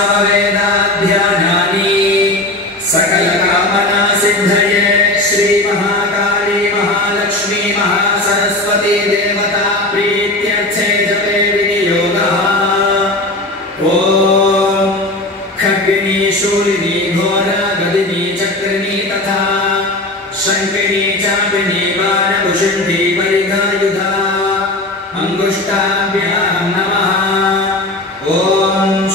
सामवेदाध्यानानि सकलकामना सिद्धये श्री महाकाली महालक्ष्मी महासरस्वती देवता प्रीत्यर्थे जपे विनियोगः। ॐ खड्गिनी शूलिनी घोरा गदिनी चक्रिणी तथा शङ्किनी चापिनी बाणभुषुण्डी परिघायुधा अंगुष्ठाभ्यां नमः। ॐ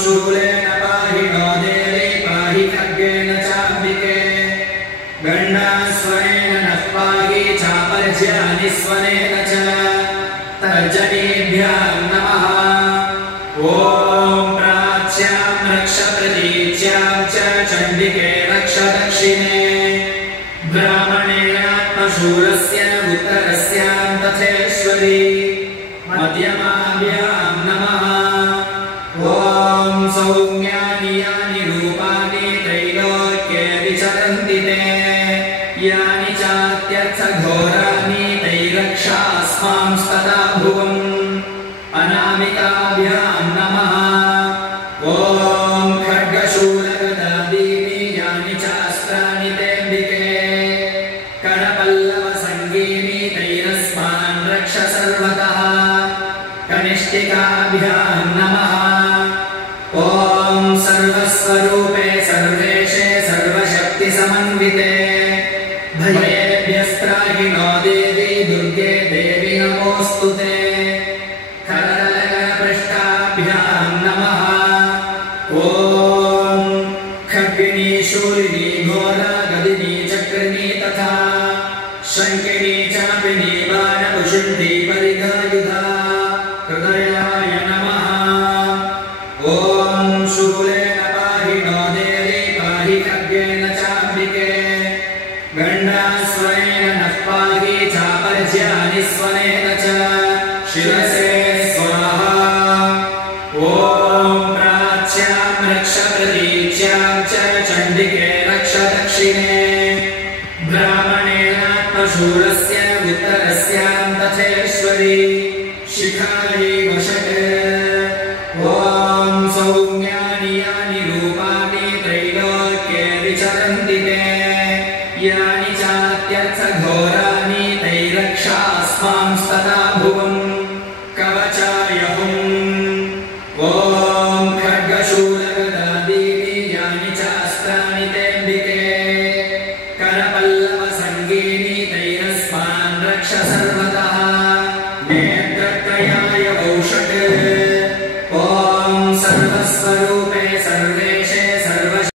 शूलेन पाहि नो देवी पाहि खड्गेन चाम्बिके गण्डास्वनेन नः पाहि चापर्ज्यानिस्वनेन च तर्जनीभ्यां नमः। ॐ प्राच्यां रक्ष प्रतीच्यां च चण्डिके रक्ष दक्षिणे ब्राह्मणेनात्मशूलस्य उत्तरस्यां तथेश्वरी मध्यमाभ्यां नमः। ॐ सौम्या